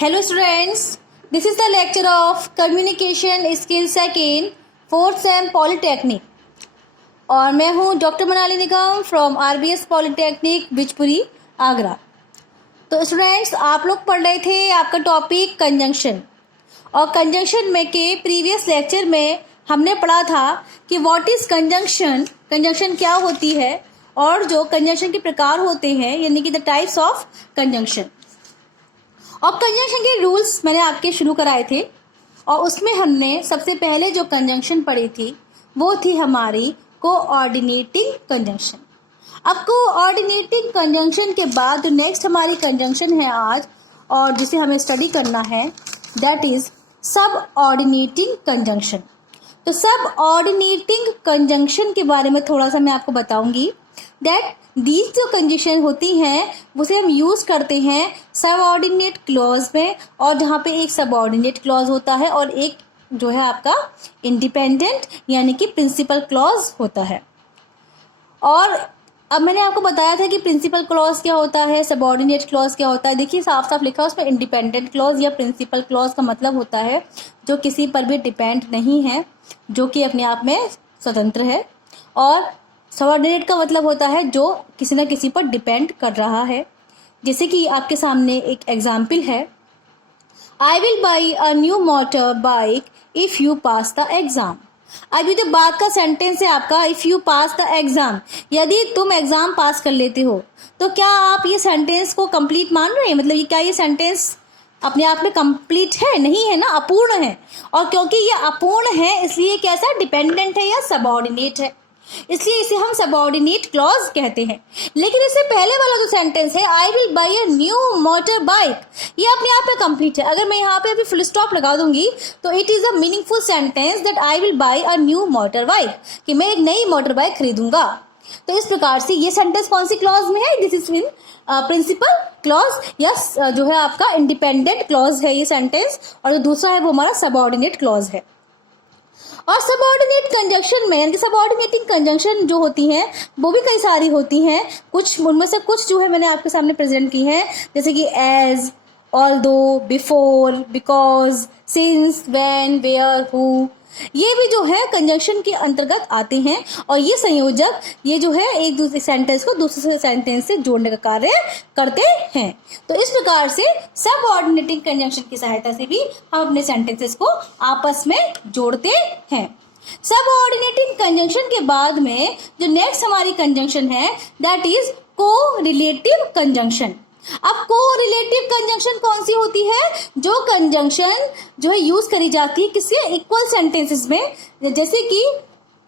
Hello students, this is the lecture of Communication Skills Second 4th Sem Polytechnic और मैं हूँ doctor Manali Nigam from RBS polytechnic Bijpuri Agra. तो students आप लोग पढ़ रहे थे आपका टॉपिक कंजंक्शन और कंजंक्शन में के प्रीवियस लेक्चर में हमने पढ़ा था कि व्हाट इज़ कंजंक्शन, कंजंक्शन क्या होती है और जो कंजंक्शन के प्रकार होते हैं यानी कि द टाइप्स ऑफ कंजंक्शन और कंजंक्शन के रूल्स मैंने आपके शुरू कराए थे और उसमें हमने सबसे पहले जो कंजंक्शन पढ़ी थी वो थी हमारी कोऑर्डिनेटिंग कंजंक्शन। अब कोऑर्डिनेटिंग कंजंक्शन के बाद जो नेक्स्ट हमारी कंजंक्शन है आज और जिसे हमें स्टडी करना है दैट इज सबऑर्डिनेटिंग कंजंक्शन। तो सबऑर्डिनेटिंग कंजंक्शन के बारे में थोड़ा सा मैं आपको बताऊंगी दैट दीज जो कंजंक्शन होती हैं उसे हम यूज़ करते हैं सबऑर्डिनेट क्लॉज में और जहाँ पे एक सबऑर्डिनेट क्लॉज होता है और एक जो है आपका इंडिपेंडेंट यानी कि प्रिंसिपल क्लॉज होता है। और अब मैंने आपको बताया था कि प्रिंसिपल क्लॉज क्या होता है, सबऑर्डिनेट क्लॉज क्या होता है। देखिए साफ साफ लिखा है उसमें इंडिपेंडेंट क्लॉज या प्रिंसिपल क्लॉज का मतलब होता है जो किसी पर भी डिपेंड नहीं है, जो कि अपने आप में स्वतंत्र है, और सबऑर्डिनेट का मतलब होता है जो किसी न किसी पर डिपेंड कर रहा है। जैसे कि आपके सामने एक एग्जाम्पल है, I will by a new motor bike if you pass the exam. अब ये जो बात का सेंटेंस है आपका if you pass the exam, यदि तुम एग्ज़ाम पास कर लेते हो, तो क्या आप ये सेंटेंस को कंप्लीट मान रहे हैं? मतलब ये क्या ये सेंटेंस अपने आप में कंप्लीट है? नहीं है ना, अपूर्ण है। और क्योंकि ये अपूर्ण है इसलिए कैसा डिपेंडेंट है या सबऑर्डिनेट है, इसलिए इसे हम सबऑर्डिनेट क्लॉज कहते हैं। लेकिन इससे पहले वाला जो सेंटेंस है I will by a new motor bike, ये अपने आप में कंप्लीट है। अगर मैं यहाँ पे अभी फुल स्टॉप लगा दूंगी तो it is a meaningful sentence that I will by a new motor bike, कि मैं एक नई मोटर बाइक खरीदूंगा। तो इस प्रकार से ये सेंटेंस कौन सी क्लॉज में है? This is in principle clause या जो है आपका इंडिपेंडेंट क्लॉज है ये सेंटेंस, और जो दूसरा है वो हमारा सबऑर्डिनेट क्लॉज है। और सबऑर्डिनेट कंजंक्शन में यानी सबऑर्डिनेटिंग कंजंक्शन जो होती हैं वो भी कई सारी होती हैं। कुछ उनमें से कुछ जो है मैंने आपके सामने प्रेजेंट की हैं, जैसे कि as, although, before, because, since, when, where, who, ये भी जो है कंजंक्शन के अंतर्गत आते हैं और ये संयोजक ये जो है एक दूसरे सेंटेंस को दूसरे सेंटेंस से जोड़ने का कार्य करते हैं। तो इस प्रकार से सबऑर्डिनेटिंग कंजंक्शन की सहायता से भी हम अपने सेंटेंसेस को आपस में जोड़ते हैं। सबऑर्डिनेटिंग कंजंक्शन के बाद में जो नेक्स्ट हमारी कंजंक्शन है दैट इज कोरिलेटिव कंजंक्शन। अब कोरिलेटिव कंजंक्शन कौन सी होती है? जो कंजंक्शन जो है यूज करी जाती है किसी इक्वल सेंटेंसेस में। जैसे कि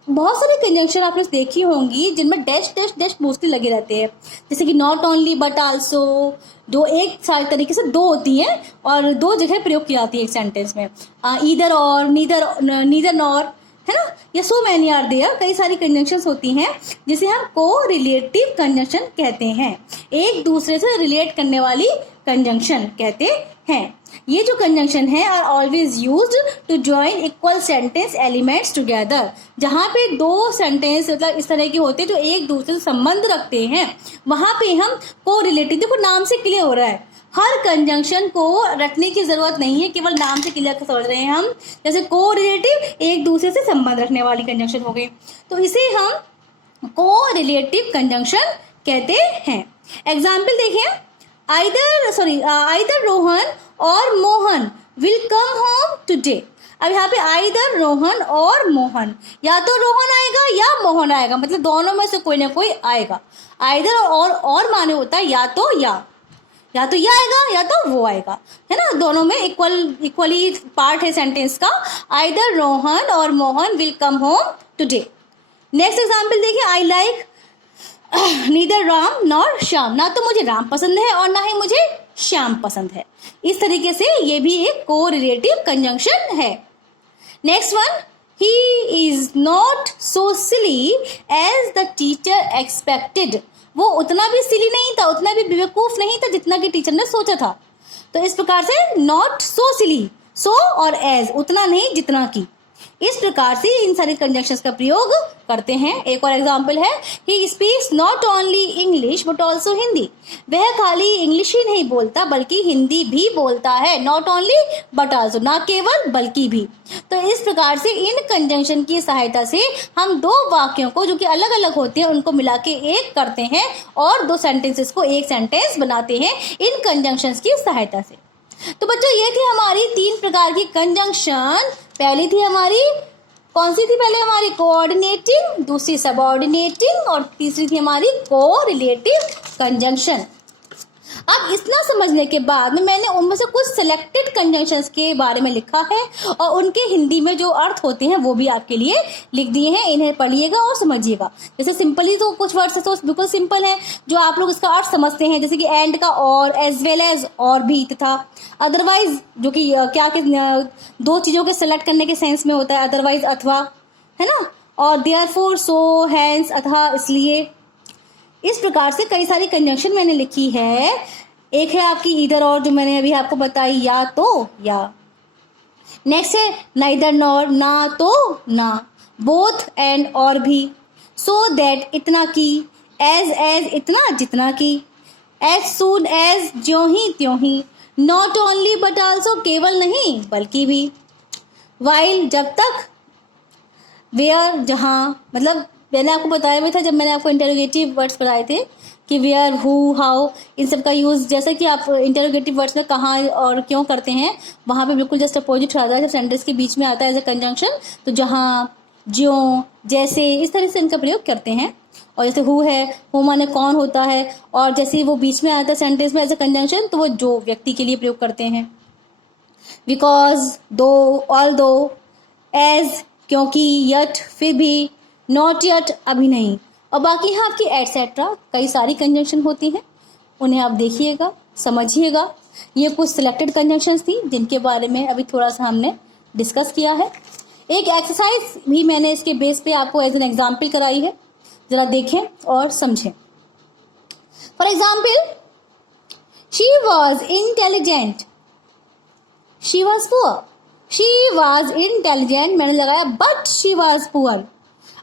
बहुत सारे कंजंक्शन आपने देखी होंगी जिनमें डैश डैश डैश मोस्टली लगे रहते हैं, जैसे कि नॉट ओनली बट आल्सो, जो एक सारे तरीके से दो होती हैं और दो जगह प्रयोग की जाती है एक सेंटेंस में। ईदर और, नीदर नॉर, है ना, या सो मैनी आर देयर, कई सारी कंजंक्शंस होती हैं जिसे हम कोरिलेटिव कंजंक्शन कहते हैं, एक दूसरे से रिलेट करने वाली कंजंक्शन कहते हैं। ये जो कंजंक्शन है are always used to join equal sentence elements together, जहाँ पे दो सेंटेंस मतलब इस तरह के होते हैं जो एक दूसरे से संबंध रखते हैं, वहां पे हम कोरिलेटिव, देखो नाम से क्लियर हो रहा है, हर कंजंक्शन को रटने की जरूरत नहीं है, केवल नाम से क्लियर समझ रहे हैं हम। जैसे कोरिलेटिव एक दूसरे से संबंध रखने वाली कंजंक्शन हो गई, तो इसे हम कोरिलेटिव कंजंक्शन कहते हैं। एग्जाम्पल देखिए, आइदर रोहन और Mohan will come home today. अब यहाँ पे आइदर रोहन और मोहन, या तो रोहन आएगा या मोहन आएगा, मतलब दोनों में से कोई ना कोई आएगा। आइदर और माने होता है या तो ये आएगा या तो वो आएगा, है ना, दोनों में इक्वली पार्ट है सेंटेंस का। आइदर रोहन और Mohan will come home today. Next example देखिए, I like neither Ram nor Shyam, ना तो मुझे राम पसंद है और ना ही मुझे श्याम पसंद है। इस तरीके से ये भी एक कोरिलेटिव कंजंक्शन है। Next one, he is not so silly as the teacher expected, वो उतना भी सिली नहीं था, उतना भी बेवकूफ नहीं था जितना कि टीचर ने सोचा था। तो इस प्रकार से नॉट सो सिली, सो और एज, उतना नहीं जितना की। इस प्रकार से इन सारे कंजंक्शंस का प्रयोग करते हैं। एक और एग्जांपल है, he speaks not only English but also Hindi. वह खाली इंग्लिश ही नहीं बोलता बल्कि हिंदी भी बोलता है। नॉट ओनली बट ऑल्सो, ना केवल बल्कि भी। तो इस प्रकार से इन कंजंक्शन की सहायता से हम दो वाक्यों को जो कि अलग अलग होते हैं उनको मिला के एक करते हैं और दो सेंटेंसेस को एक सेंटेंस बनाते हैं इन कंजंक्शंस की सहायता से। तो बच्चों ये थी हमारी तीन प्रकार की कंजंक्शन। पहली थी हमारी कौन सी थी? पहले हमारी कोऑर्डिनेटिंग, दूसरी सबऑर्डिनेटिंग और तीसरी थी हमारी कोरिलेटिव कंजंक्शन। अब इतना समझने के बाद में मैंने उनमें से कुछ सिलेक्टेड कंजंक्शंस के बारे में लिखा है और उनके हिंदी में जो अर्थ होते हैं वो भी आपके लिए लिख दिए हैं। इन्हें पढ़िएगा और समझिएगा। जैसे सिंपली तो कुछ वर्ड्स है तो बिल्कुल सिंपल है जो आप लोग इसका अर्थ समझते हैं, जैसे कि एंड का और, एज वेल एज और भी, तथा अदरवाइज जो कि क्या कि दो चीजों के सेलेक्ट करने के सेंस में होता है, अदरवाइज अथवा, है ना, और देयरफॉर, सो, हैंस, अतः, इसलिए। इस प्रकार से कई सारी कंजंक्शन मैंने लिखी है। एक है आपकी ईदर और, जो मैंने अभी आपको बताई, या तो या। नेक्स्ट है नाइदर नॉर, ना तो ना। बोथ एंड और भी। सो दैट इतना की। एज इतना जितना की। एज सून एज ज्यों ही त्यों ही। नॉट ओनली बट आल्सो केवल नहीं बल्कि भी। वाइल जब तक। वेयर जहाँ, मतलब मैंने आपको बताया भी था जब मैंने आपको इंटेरोगेटिव वर्ड्स बताए थे कि वेयर, हु, हाउ, इन सब का यूज़, जैसे कि आप इंटेरोगेटिव वर्ड्स में कहाँ और क्यों करते हैं वहाँ पे बिल्कुल जस्ट अपोजिट आता है। जब सेंटेंस के बीच में आता है एज ए कंजंक्शन तो जहाँ, ज्यों, जैसे, इस तरह से इनका प्रयोग करते हैं। और जैसे हु है, हु माने कौन होता है, और जैसे वो बीच में आता है सेंटेंस में एज ए कंजंक्शन तो वो जो व्यक्ति के लिए प्रयोग करते हैं। बिकॉज, दो, ऑल दो, एज क्योंकि, यट फिर भी, नॉट यट अभी नहीं, और बाकी यहाँ आपकी एटसेट्रा कई सारी कंजंक्शन होती हैं। उन्हें आप देखिएगा, समझिएगा। ये कुछ सिलेक्टेड कंजंक्शंस थी जिनके बारे में अभी थोड़ा सा हमने डिस्कस किया है। एक एक्सरसाइज भी मैंने इसके बेस पे आपको एज एन एग्जाम्पल कराई है, जरा देखें और समझें। For example, she was intelligent, she was poor. She was intelligent मैंने लगाया बट शी वॉज पुअर।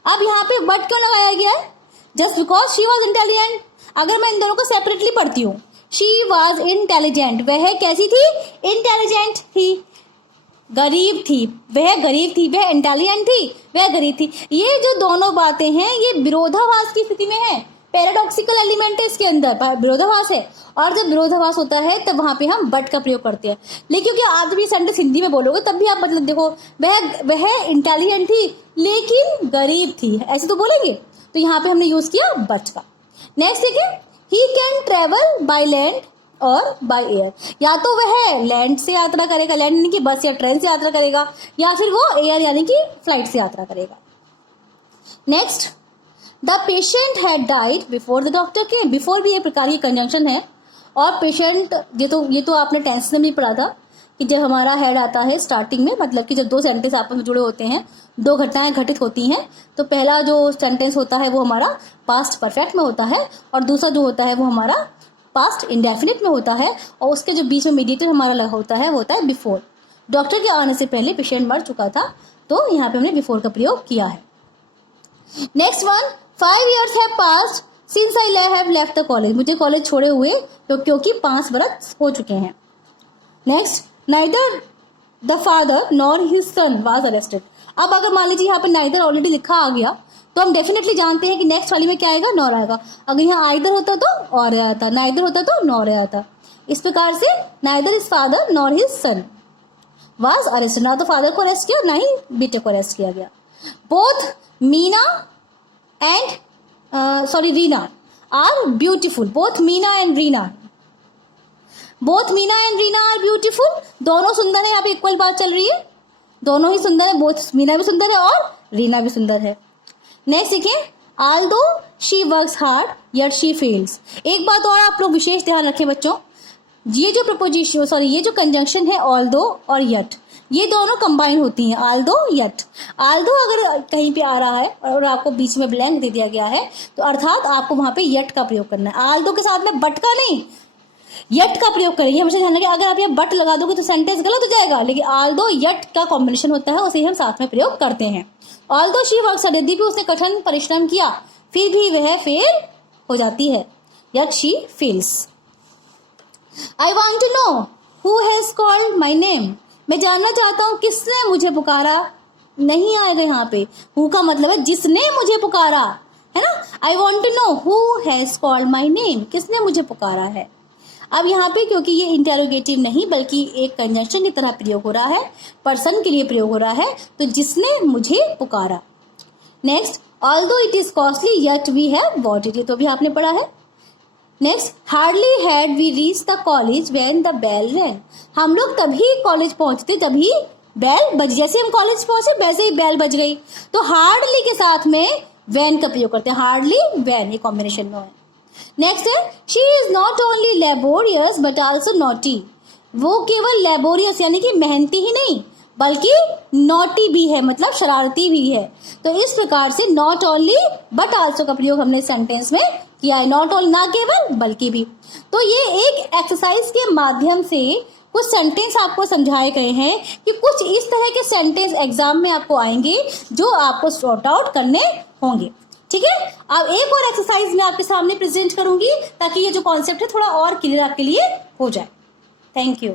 अब यहाँ पे बट क्यों लगाया गया है? Just because she was intelligent. अगर मैं इन दोनों को सेपरेटली पढ़ती हूँ, शी वॉज इंटेलिजेंट, वह कैसी थी? इंटेलिजेंट थी, गरीब थी, वह गरीब थी, वह इंटेलिजेंट थी, वह गरीब थी। ये जो दोनों बातें हैं ये विरोधाभास की स्थिति में है, पैराडॉक्सिकल एलिमेंट है इसके अंदर, विरोधाभास है। और जब विरोधाभास होता है तब वहां पे हम बट का प्रयोग करते हैं। लेकिन क्योंकि आप जब ये सेंटेंस हिंदी में बोलोगे तब भी आप मतलब देखो, वह इंटेलिजेंट थी लेकिन गरीब थी, ऐसे तो बोलेंगे। तो यहाँ पे हमने यूज किया बट का। नेक्स्ट देखिए, he can travel by land और बाय एयर। या तो वह लैंड से यात्रा करेगा, लैंड यानी कि बस या ट्रेन से यात्रा करेगा, या फिर वो एयर यानी कि फ्लाइट से यात्रा करेगा। Next, the patient had died before the doctor came. Before भी एक प्रकार की कंजंक्शन है, और पेशेंट ये तो आपने टेंस में भी पढ़ा था कि जब हमारा हेड आता है स्टार्टिंग में, मतलब कि जब दो सेंटेंस आपस में जुड़े होते हैं, दो घटनाएं घटित होती हैं, तो पहला जो सेंटेंस होता है वो हमारा पास्ट परफेक्ट में होता है और दूसरा जो होता है वो हमारा पास्ट इंडेफिनिट में होता है, और उसके जो बीच में मीडिएटर हमारा लगा होता है बिफोर। डॉक्टर के आने से पहले पेशेंट मर चुका था, तो यहाँ पे हमने बिफोर का प्रयोग किया है। Next one, 5 years have passed since I have left the college। मुझे कॉलेज छोड़े हुए तो क्योंकि 5 बरस हो चुके हैं। Next, neither the father nor his son was arrested। अब अगर मान लीजिए यहाँ पर neither ऑलरेडी लिखा आ गया तो हम डेफिनेटली जानते हैं कि नेक्स्ट वाली में क्या आएगा, नॉर आएगा। अगर यहाँ आइदर होता तो और आता, नाइदर होता तो नॉर आता। इस प्रकार से neither his father nor his son was arrested। ना तो फादर को अरेस्ट किया ना ही बेटे को अरेस्ट किया गया। Both Meena and Reena are beautiful. Both Meena and Reena are beautiful. दोनों सुंदर है, यहाँ पे इक्वल बात चल रही है, दोनों ही सुंदर है, बोथ मीना भी सुंदर है और रीना भी सुंदर है। नेक्स्ट देखिए, Aldous she works hard yet she fails. एक बात और आप लोग विशेष ध्यान रखें बच्चों, ये जो कंजंक्शन है ऑल्दो और यट, ये दोनों कंबाइन होती हैं, आल्दो यट। आल्दो अगर कहीं पे आ रहा है और आपको बीच में ब्लैंक दे दिया गया है तो अर्थात आपको वहां पे यट का प्रयोग करना है, आल्दो के साथ में बट का नहीं। यट का प्रयोग करेंगे। हमेशा ध्यान रखिए, अगर आप यहाँ बट लगा दोगे तो सेंटेंस गलत हो जाएगा, लेकिन ऑल्दो यट का कॉम्बिनेशन होता है, उसे हम साथ में प्रयोग करते हैं। ऑल्दो शी वर्क्स हार्ड, यदि भी उसने कठिन परिश्रम किया फिर भी वह फेल हो जाती है, yet she fails. I want to know who has called my name, मैं जानना चाहता हूँ किसने मुझे पुकारा। नहीं आएगा यहाँ पे, हु का मतलब है जिसने मुझे पुकारा, है ना। I want to know who has called my name, किसने मुझे पुकारा है। अब यहाँ पे क्योंकि ये इंटेरोगेटिव नहीं बल्कि एक कंजंक्शन की तरह प्रयोग हो रहा है, पर्सन के लिए प्रयोग हो रहा है, तो जिसने मुझे पुकारा। Next, although it is costly yet we have bought it, ये तो भी आपने पढ़ा है। Next, hardly had we reach the college when the bell rang, हम लोग तभी कॉलेज पहुंचते तभी बेल बज, जैसे हम कॉलेज पहुंचे वैसे ही बेल बज गई, तो हार्डली के साथ में वैन का प्रयोग करते हैं, हार्डली वैन, ये कॉम्बिनेशन में है। नेक्स्ट है, she is not only laborious but also naughty, वो केवल लेबोरियस यानी कि मेहनती ही नहीं बल्कि नॉटी भी है, मतलब शरारती भी है। तो इस प्रकार से नॉट ओनली बट आल्सो का प्रयोग हमने सेंटेंस में किया है, नॉट ओनली ना केवल बल्कि भी। तो ये एक एक्सरसाइज के माध्यम से कुछ सेंटेंस आपको समझाए गए हैं कि कुछ इस तरह के सेंटेंस एग्जाम में आपको आएंगे जो आपको सॉर्ट आउट करने होंगे। ठीक है, अब एक और एक्सरसाइज मैं आपके सामने प्रेजेंट करूंगी ताकि ये जो कॉन्सेप्ट है थोड़ा और क्लियर आपके लिए हो जाए। Thank you.